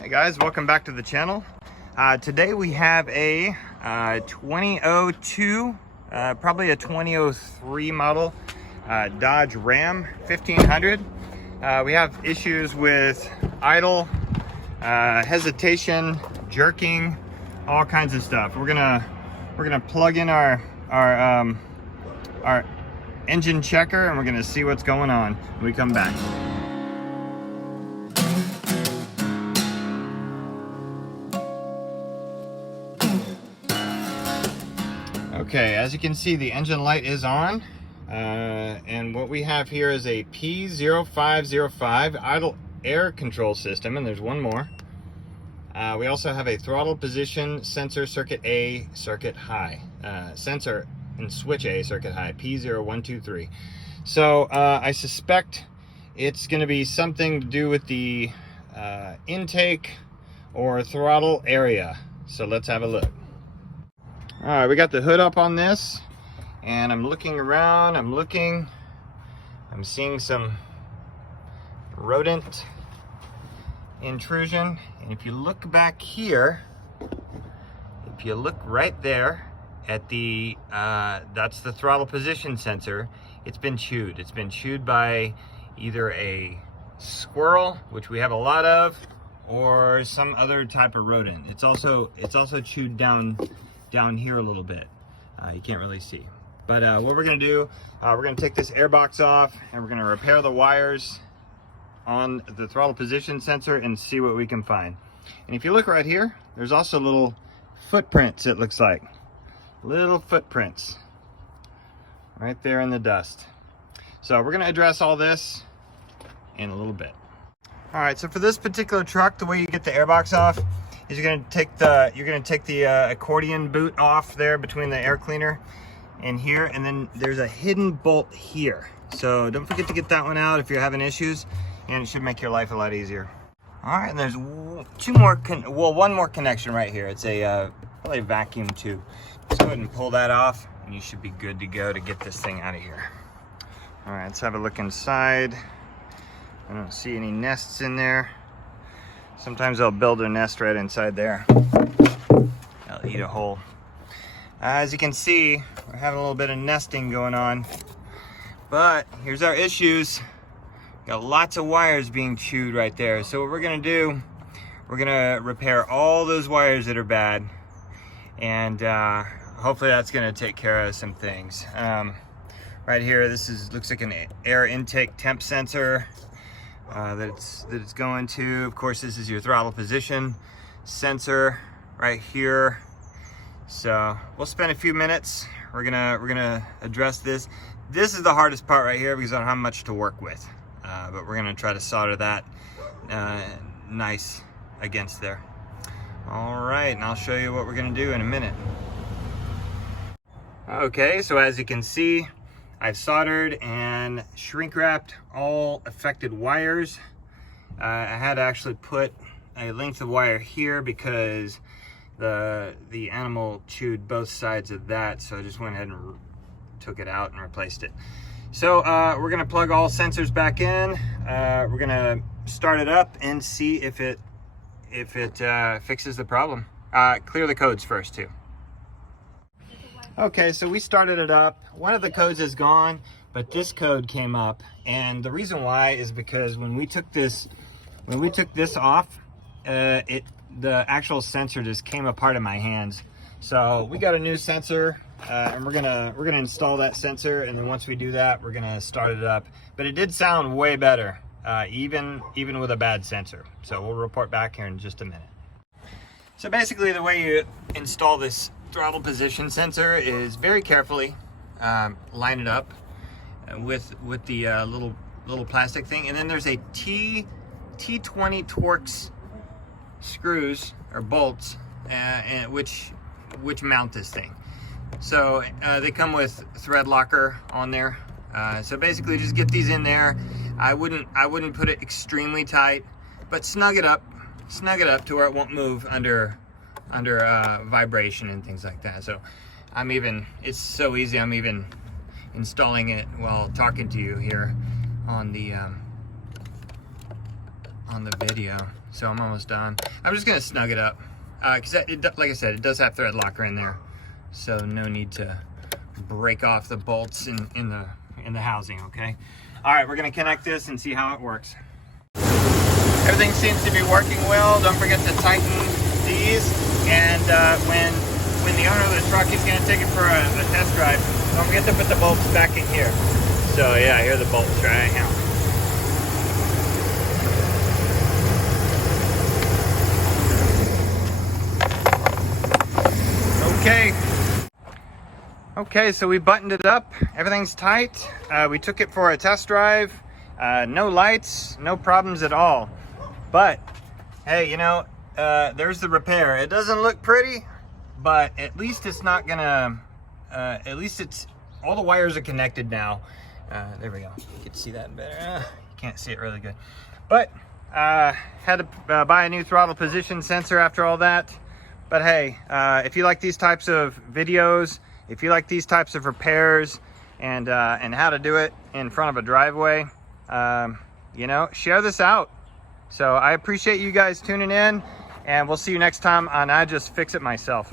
Hey guys, welcome back to the channel. Today we have a 2002, probably a 2003 model Dodge Ram 1500. We have issues with idle, hesitation, jerking, all kinds of stuff. We're gonna plug in our engine checker and we're gonna see what's going on when we come back. Okay, as you can see, the engine light is on, and what we have here is a P0505 idle air control system, and there's one more. We also have a throttle position sensor circuit A, circuit high, sensor and switch A, circuit high, P0123. So I suspect it's going to be something to do with the intake or throttle area. So let's have a look. All right, we got the hood up on this, and I'm looking around, I'm seeing some rodent intrusion. And if you look back here, if you look right there at the, that's the throttle position sensor, it's been chewed. It's been chewed by either a squirrel, which we have a lot of, or some other type of rodent. It's also chewed down here a little bit. You can't really see, but what we're gonna do, we're gonna take this air box off and we're gonna repair the wires on the throttle position sensor and see what we can find. And if you look right here, there's also little footprints, it looks like little footprints right there in the dust. So we're gonna address all this in a little bit. All right, so for this particular truck, the way you get the air box off is you're gonna take the accordion boot off there between the air cleaner and here, and then there's a hidden bolt here. So don't forget to get that one out if you're having issues, and it should make your life a lot easier. All right, and there's one more connection right here. It's a probably a vacuum tube. Just go ahead and pull that off, and you should be good to go to get this thing out of here. All right, let's have a look inside. I don't see any nests in there. Sometimes they'll build a nest right inside there. They'll eat a hole. As you can see, we're having a little bit of nesting going on. But here's our issues. Got lots of wires being chewed right there. So what we're gonna do, we're gonna repair all those wires that are bad. And hopefully that's gonna take care of some things. Right here, looks like an air intake temp sensor. That it's going to. Of course, this is your throttle position sensor right here. So we'll spend a few minutes. We're gonna address this. This is the hardest part right here because I don't have much to work with. But we're gonna try to solder that nice against there. All right, and I'll show you what we're gonna do in a minute. Okay, so as you can see, I've soldered and shrink wrapped all affected wires. I had to actually put a length of wire here because the animal chewed both sides of that, so I just went ahead and took it out and replaced it. So we're gonna plug all sensors back in. We're gonna start it up and see if it fixes the problem. Clear the codes first too. Okay, so we started it up. One of the codes is gone, but this code came up, and the reason why is because when we took this off, the actual sensor just came apart in my hands. So we got a new sensor, and we're gonna install that sensor, and then once we do that, we're gonna start it up. But it did sound way better, even with a bad sensor. So we'll report back here in just a minute. So basically, the way you install this throttle position sensor is very carefully line it up with the little plastic thing, and then there's a T20 Torx screws or bolts, and which mount this thing. So they come with thread locker on there. So basically, just get these in there. I wouldn't put it extremely tight, but snug it up to where it won't move under vibration and things like that. So it's so easy, I'm even installing it while talking to you here on the video. So I'm almost done. I'm just gonna snug it up. Cause like I said, it does have thread locker in there. So no need to break off the bolts in the housing, okay? All right, we're gonna connect this and see how it works. Everything seems to be working well. Don't forget to tighten these. And when the owner of the truck is gonna take it for a test drive, don't forget to put the bolts back in here. So yeah, here are the bolts right now. Okay, so we buttoned it up. Everything's tight. We took it for a test drive. No lights, no problems at all. But hey, you know, there's the repair. It doesn't look pretty, but at least it's not gonna, at least it's, all the wires are connected now. There we go. You can see that better. You can't see it really good. But had to buy a new throttle position sensor after all that. But hey, if you like these types of videos, if you like these types of repairs and how to do it in front of a driveway, you know, share this out. So I appreciate you guys tuning in, and we'll see you next time on I Just Fix It Myself.